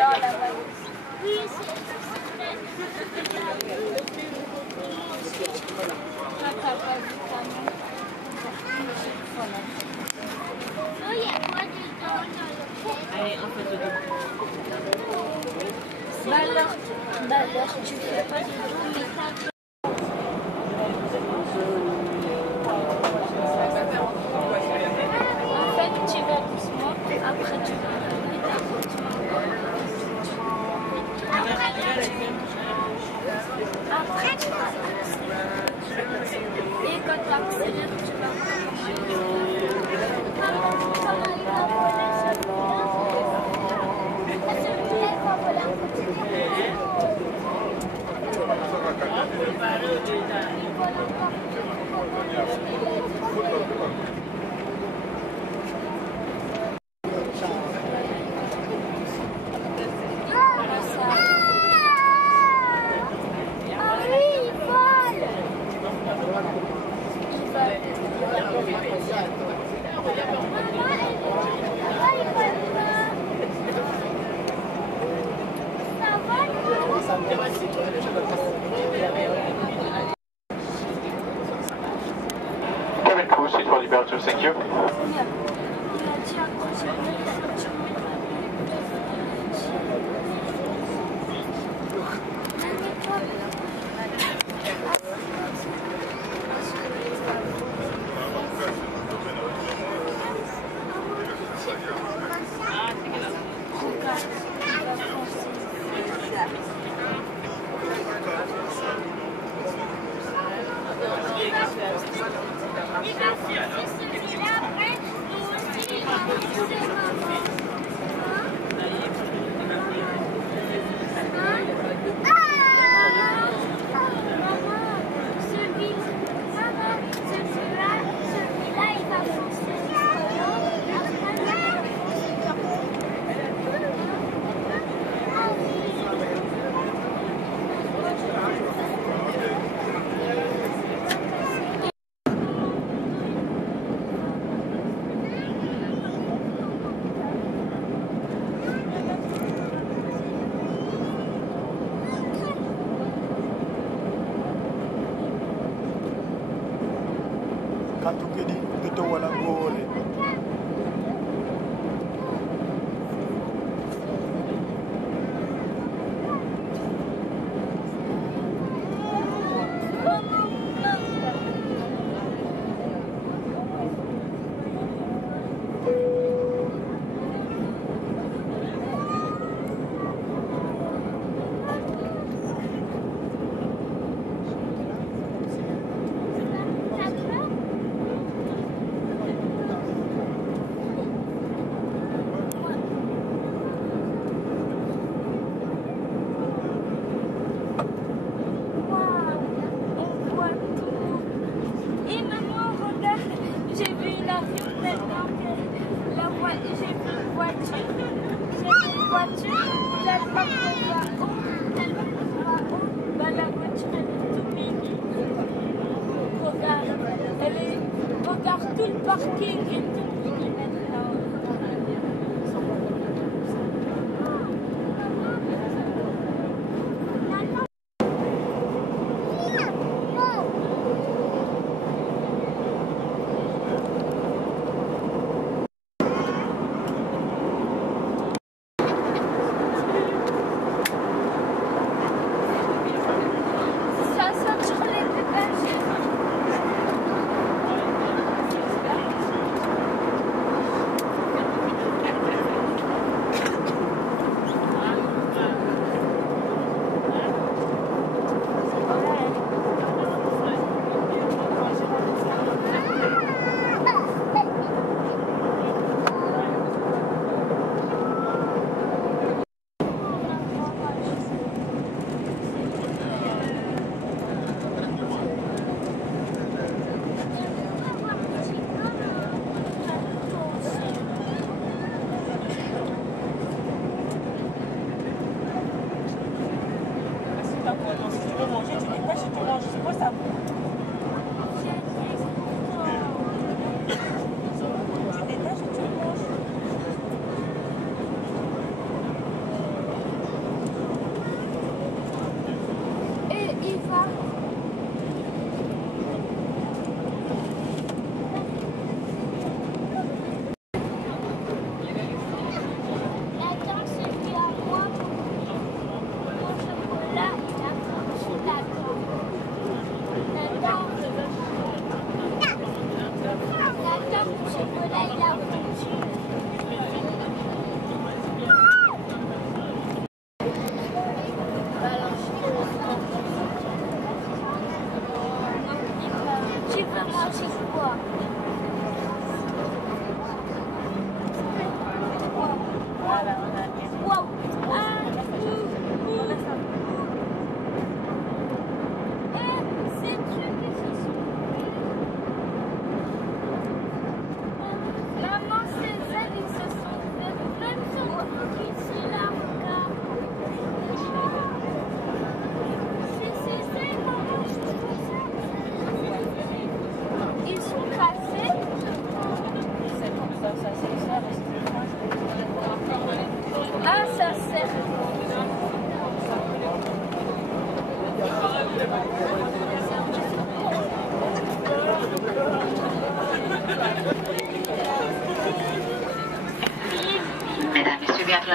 dans la valise. Oui, c'est oh, il y a quoi dedans dans le pot? Allez, un peu dedans. Bah alors, tu fais pas dedans, mais t'as... En fait, tu vas doucement, après tu vas... Après, tu vas accélérer. Et quand tu accélères, tu vas... Cabin crew, seat for departure, thank you. Katukedi beto wala ngole. Regarde tout le parking et tout.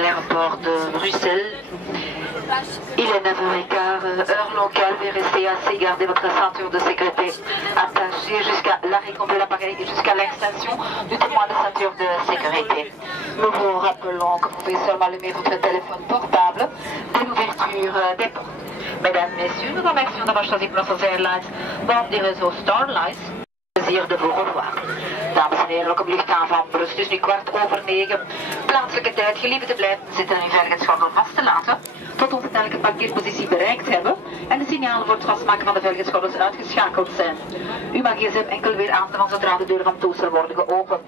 l'aéroport de Bruxelles. Il est 9h15, heure locale. Veuillez rester assis, gardez votre ceinture de sécurité attachée jusqu'à l'arrêt complet de l'appareil et jusqu'à l'extinction du témoin de ceinture de sécurité. Nous vous rappelons que vous pouvez seulement allumer votre téléphone portable dès l'ouverture des portes. Mesdames, Messieurs, nous remercions d'avoir choisi Brussels Airlines, membre du réseau Starlines. Plezier de vous revoir. Dames en heren, ook op luchthaven van Brussel, het is nu 9:15. Plaatselijke tijd, gelieve te blijven zitten en uw veiligheidsgordel vast te laten, tot onze tijdelijke parkeerpositie bereikt hebben en de signalen voor het vastmaken van de veiligheidsgordels uitgeschakeld zijn. U mag gsm enkel weer aanstaan zodra de deur van het toestel worden geopend.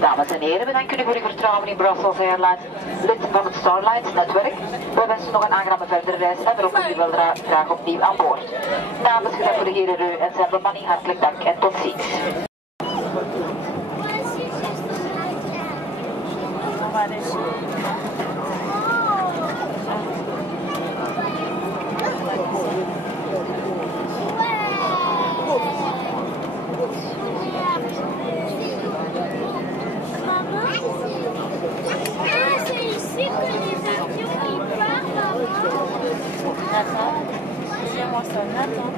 Dames en heren, we danken u voor uw vertrouwen in Brussels Airlines, lid van het Starlines netwerk. We wensen u nog een aangename verdere reis en we roepen u wel graag opnieuw aan boord. Namens gezag voor de heren Reu en zijn bemanning hartelijk dank en tot ziens. C'est ici que les avions ils partent, maman. Nathan, tiens-moi ça, Nathan.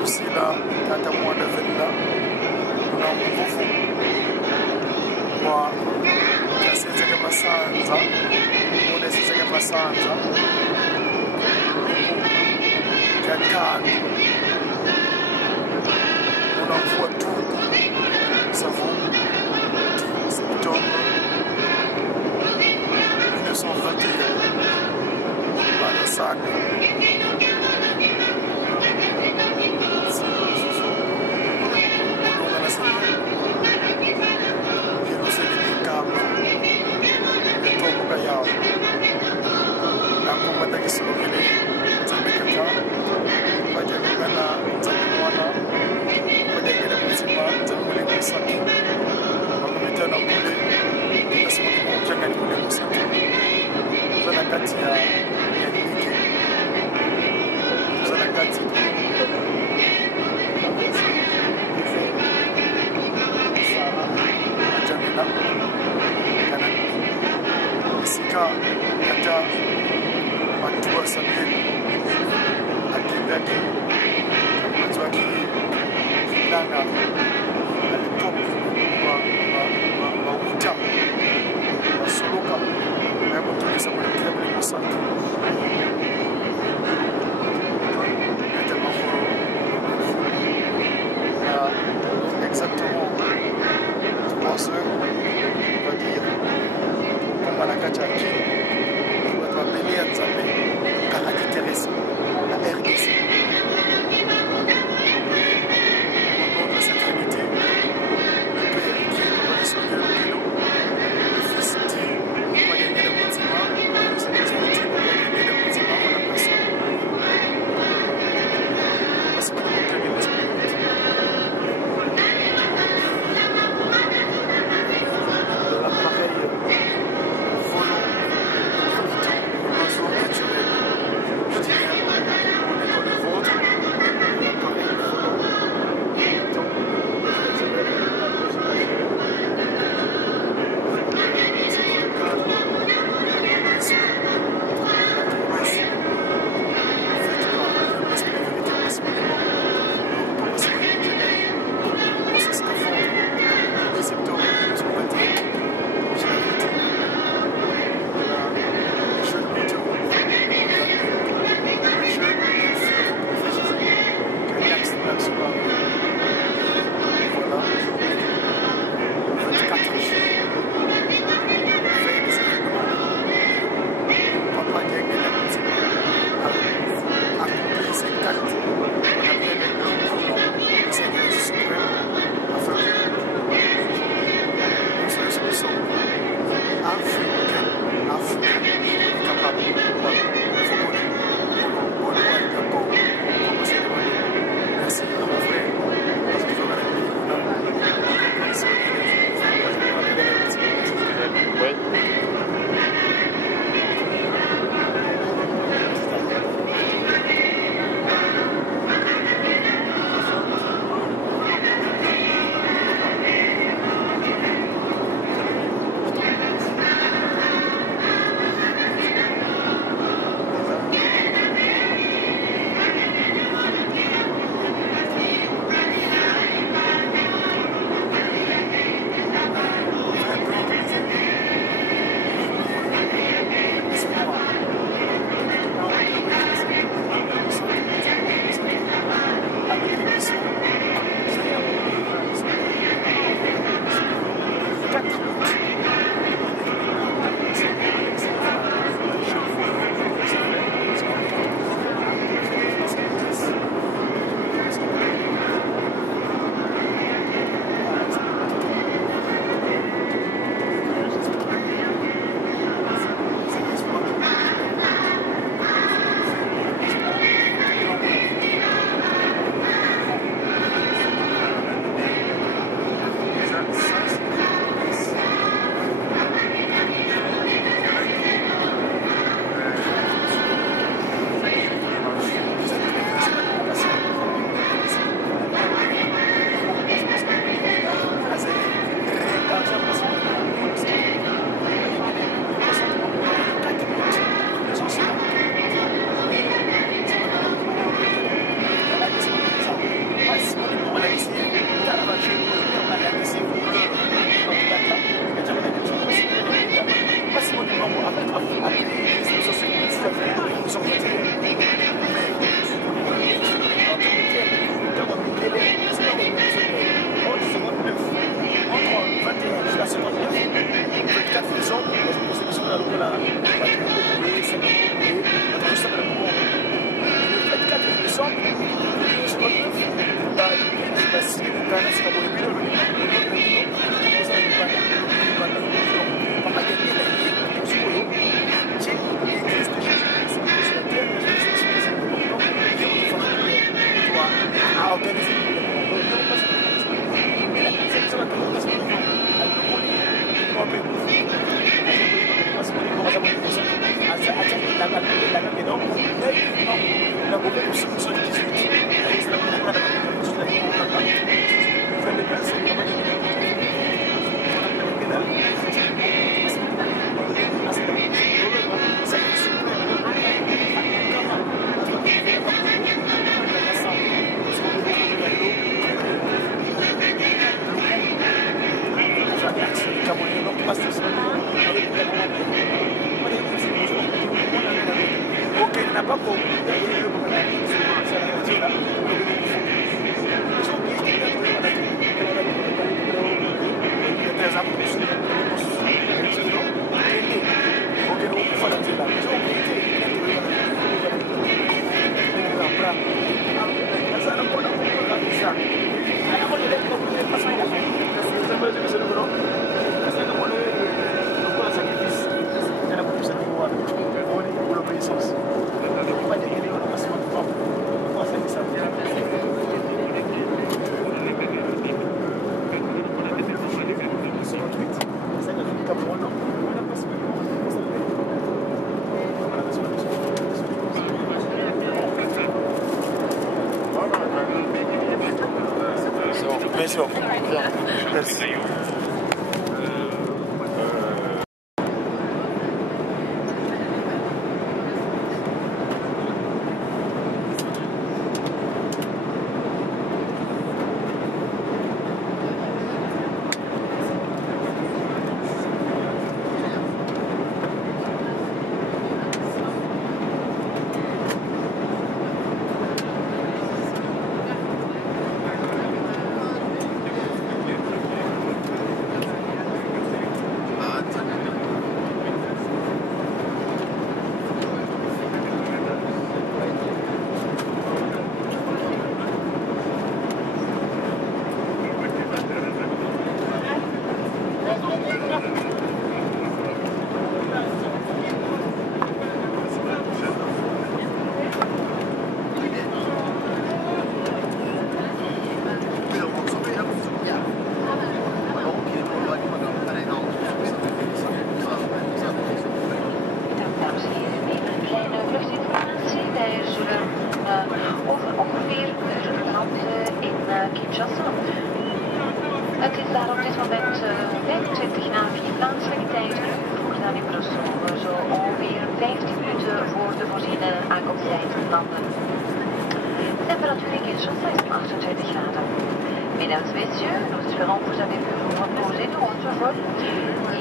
Lusila tata mwana villa na nguvu kwa kasete kama sanza mwana sisi kama sanza katani unamvua tu savu septembre 1921 bana sana kata matua sabini akindaki matua kinanga alipopu mauta masuluka na kutulisa kwa kila mlimo sana ndio mambo na exactement 3 heures on va dire comme la kachaki appelé à Nzambe caractérise la RDC. Au nom de cette Trinité, Merci. Het is daar op dit moment 25 na 4 plaatselijke tijd. Voortaan in Brussel zo ongeveer 15 minuten voor de voorziene aankomsttijd landen. De temperatuur in Kinshasa is 28 graden. Mesdames et messieurs, nous espérons que vous avez pu vous reposer de votre vol.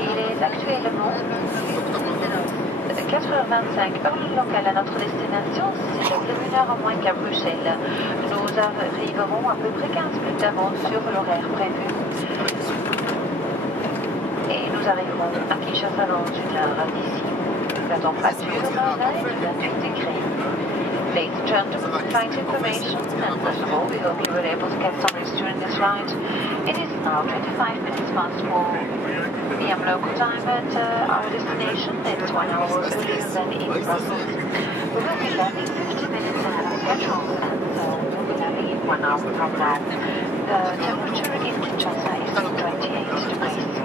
Il est actuellement 4h25 heure locale à notre destination, c'est 1h en moins qu'à Bruxelles. Nous arriverons à peu près 15 minutes d'avance sur l'horaire prévu. Et nous arriverons à Kinshasa dans 1 heure d'ici. La température varie de 28 degrés. Ladies and gentlemen, flight information, and first of all, we hope you were able to get some rest during this flight. It is now 25 minutes past 4 p.m. local time at our destination. It's 1 hour earlier than in Brussels. We will be landing 50 minutes ahead of schedule, and so we'll be landing in 1 hour from now. The temperature in Kinshasa is 28 degrees.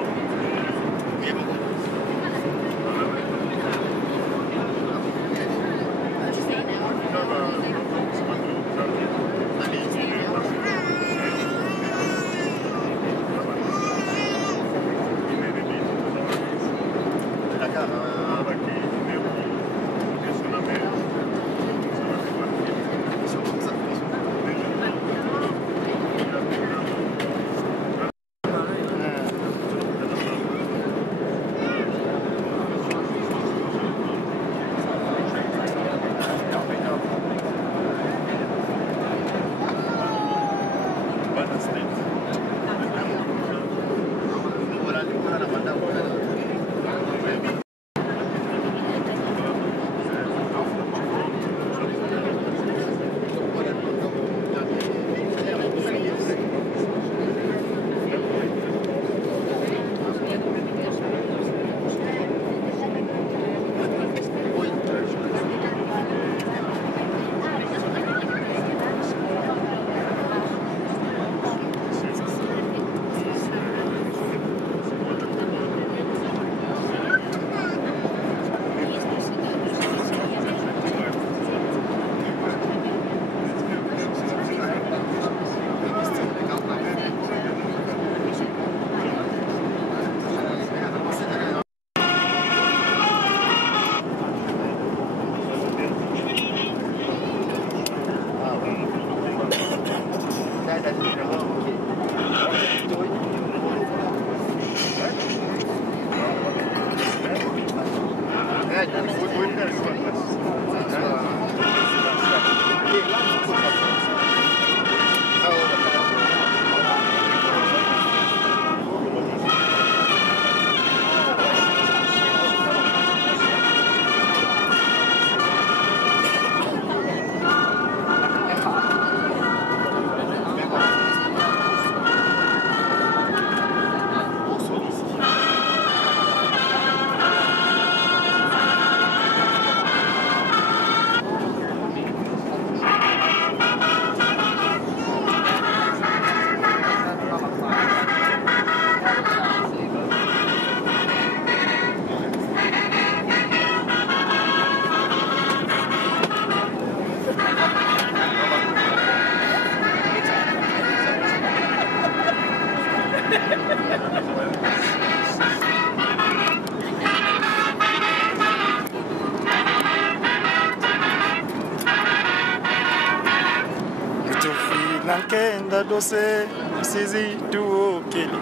Nankenda dose sizi tuokeli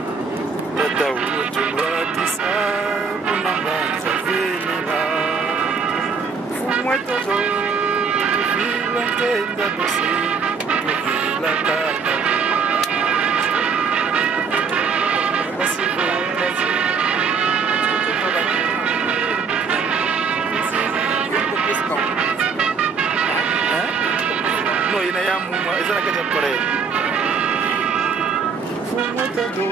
tata uotulwa kisa kunambanza vinila fumwetodo nankenda dose tuhila kata no ina ya mumwa ezana kaja Korea fumwetodo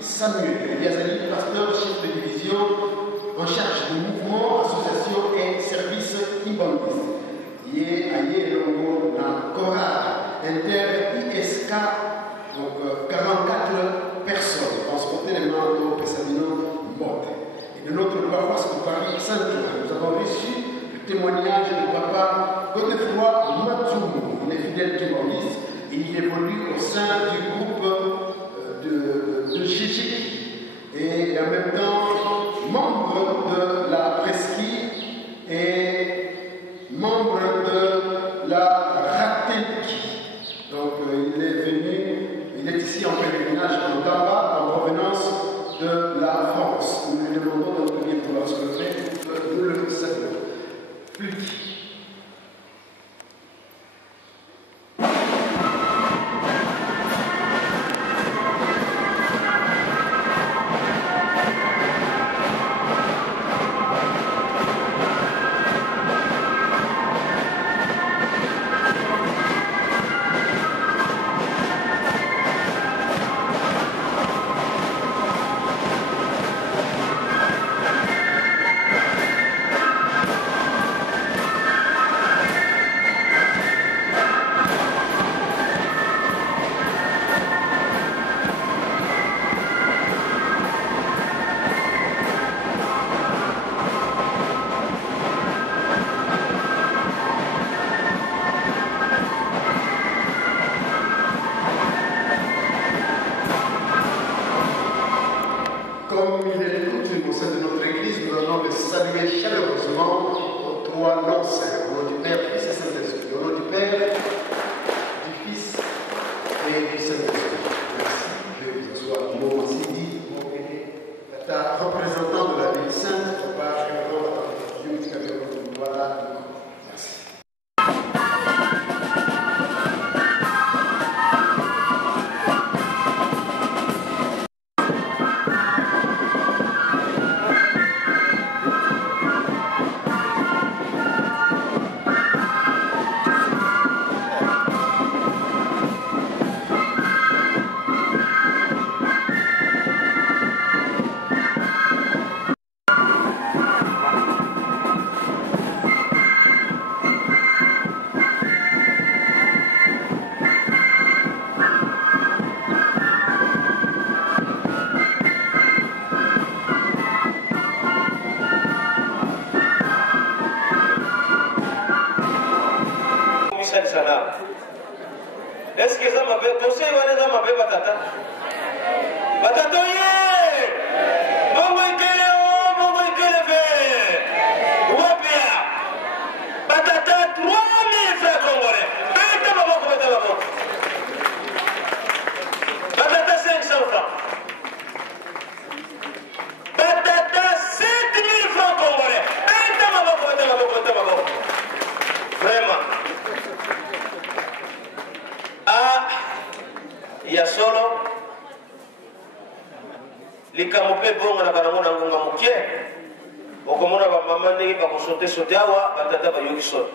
Samuel Yazali, pasteur, chef de division en charge du mouvement, association et service Ibandis. Yé aïe longo na Cora inter ISK, donc 44 personnes, spontanément au Pessamino Mbote. Et de notre paroisse de Paris Saint-Claude, nous avons reçu le témoignage du papa Godefroy Matsoumou. Il est fidèle Ibandis et il évolue au sein du groupe de Gigi et en même temps membre de la presqu'île et membre de la Ratelki. Donc il est venu, il est ici en pèlerinage en Tamba en provenance de la France. Nous lui demandons de prier pour la sauveté, nous le saluons. Plus. kusali sana. Est-ce que ça m'appelle conseil ou ça m'appelle batata? Batata ye! Bongo ikele ve! Wapia! Batata 3000 francs congolais. Bête maboko, bête maboko. Batata 500 francs. Batata 7000 francs congolais. Bête maboko, bête maboko, bête maboko. Vraiment. Ah, il y a solo. Les camopés bon na banamona ngonga mukie. Okomona ba mama ndenge ba kosote awa batata ba yoki so.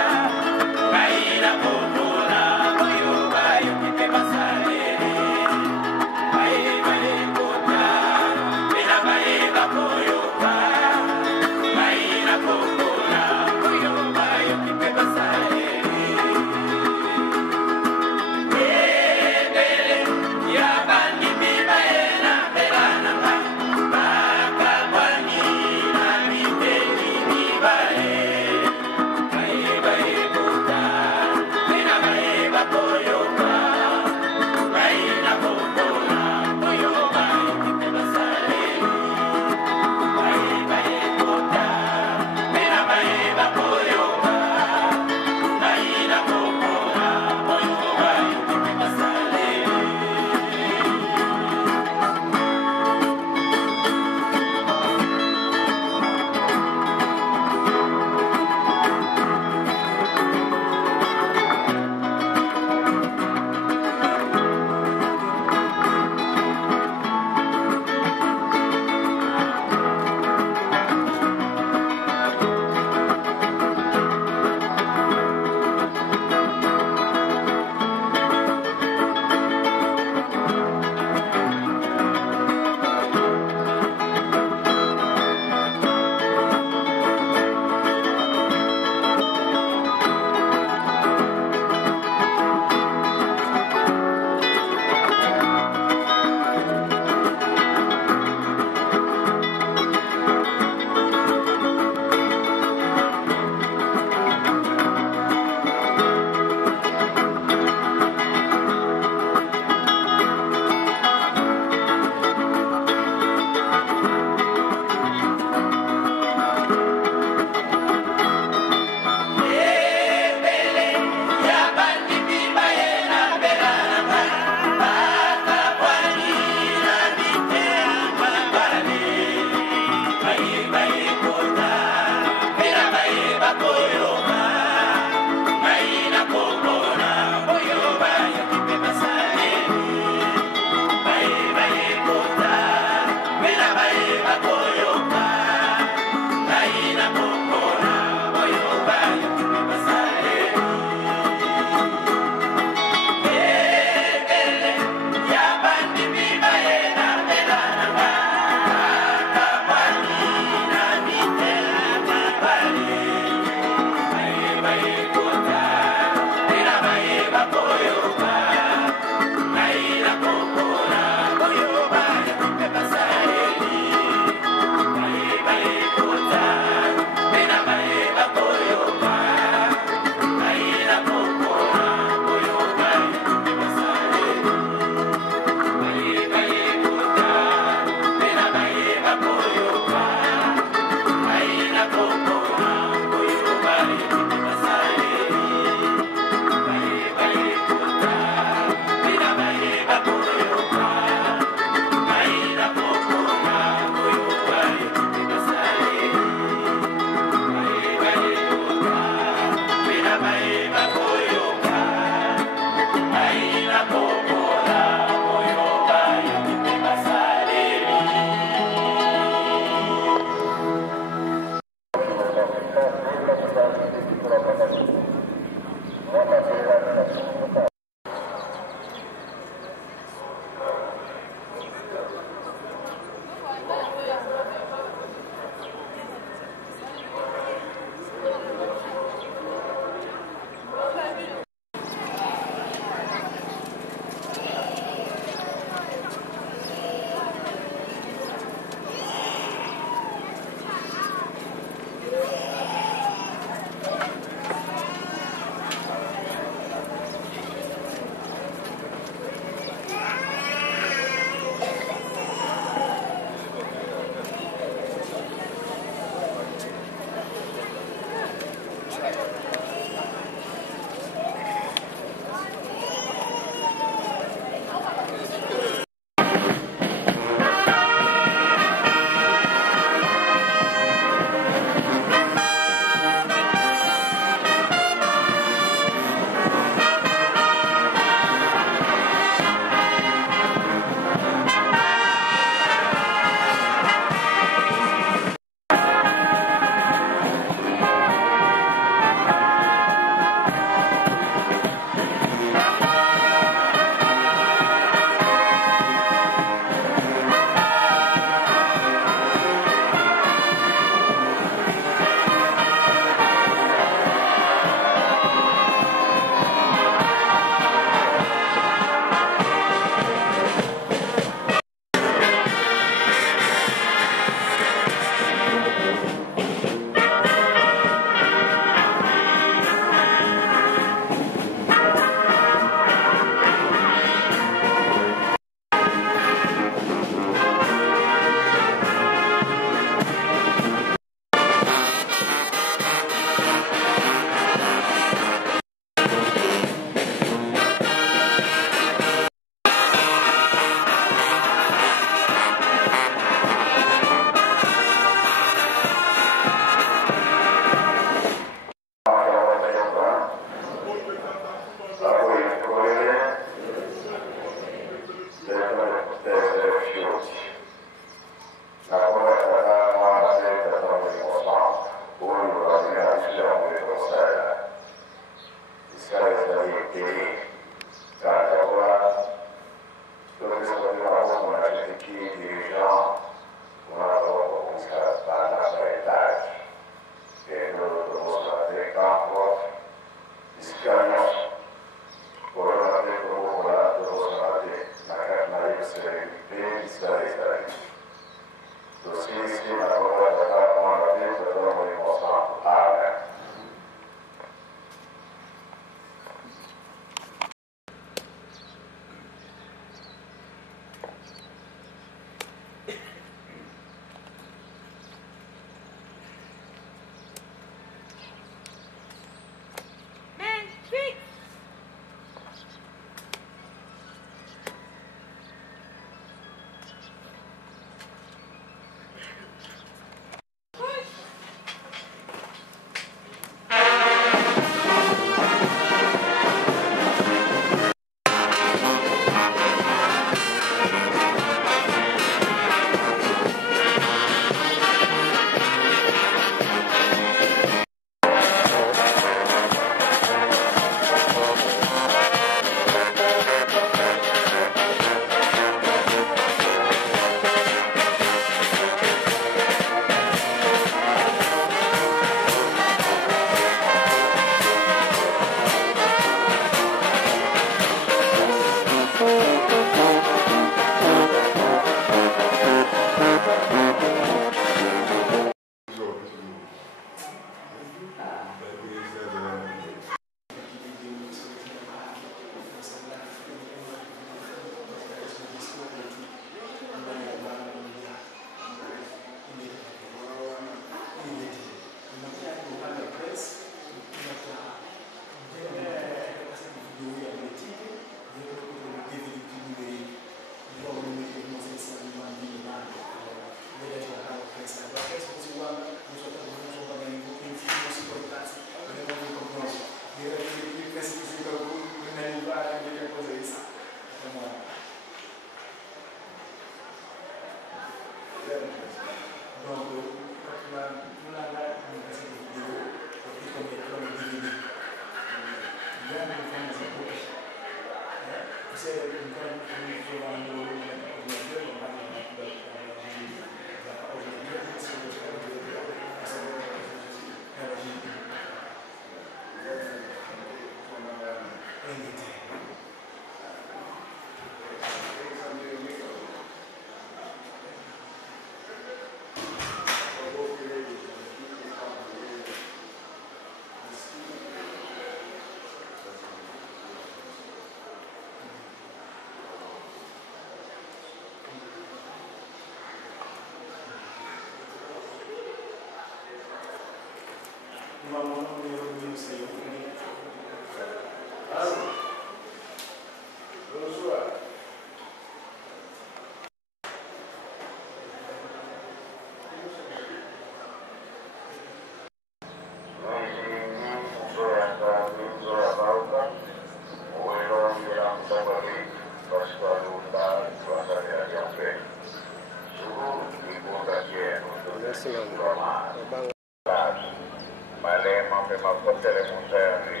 Malema mapotele mutayari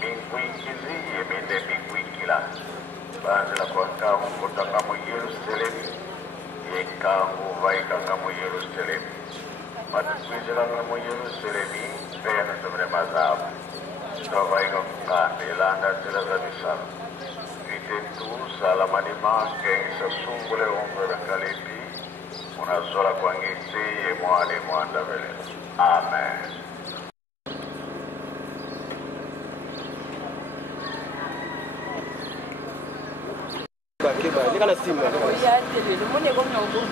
minkuikizi yeminde minkuikila banzila kwankamu kutanga mu Yerusalem yenkangu vaikanga mu Yerusalem matukwizilanga mu Yerusalem pena sobre mazabu tavaika kukande landa zila za bisala itetu salamanima kengisa sungule ongwe kalipi unazola kwangisi yemwani mwandavele. Amen. Ini kan sim. Iya, jadi mau nego nyobu.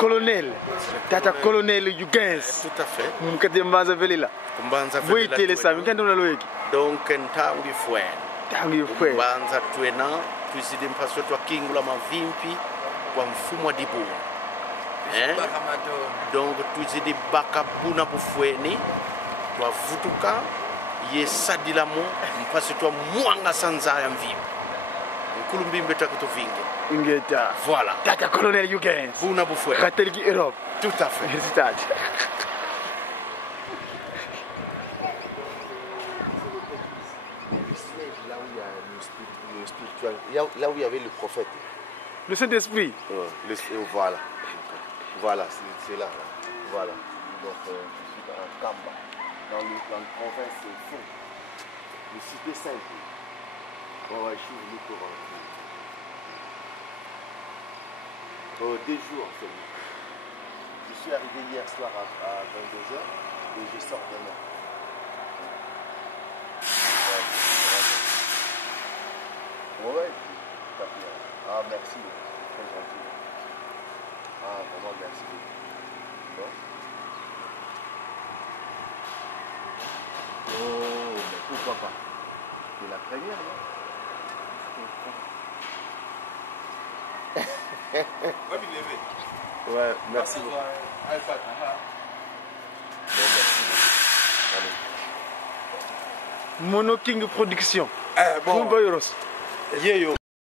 Colonel, tata colonel Yugens. Tout à fait. Mkati mbanza velila. Mbanza velila. Witele sa mkandi unaloeki. Donc ntangi fwen. Tangi fwen. Mbanza twena tuzidi mpaso twa kingula mavimpi kwa mfumo wa dibu. Donc tuzidi baka buna bufweni twa vutuka yesadila mu mpaso twa muanga sanza ya mvimpi. Nkulumbimbe takutovinge. Ngeta. Voilà. Tata colonel Yugens. Buna bufwe. Catholique Europe. Tout à fait. Félicitations. Là où il y avait le prophète. Le Saint-Esprit. Voilà. Voilà, c'est là. Voilà. Donc, je suis dans Kamba. Dans le province, c'est fou. Le cité 5. Ouais, je suis venu pour 2 jours seulement. Je suis arrivé hier soir à 22h et je sors demain. Ouais, tout à fait. Ah, merci. Très gentil. Ah, vraiment merci. Bon. Oh, mais pourquoi pas? C'est la première, non? Ouais, merci beaucoup. Bon, merci. Allez. Mono King Production. Bon. Kumba Yoros. Yeyo.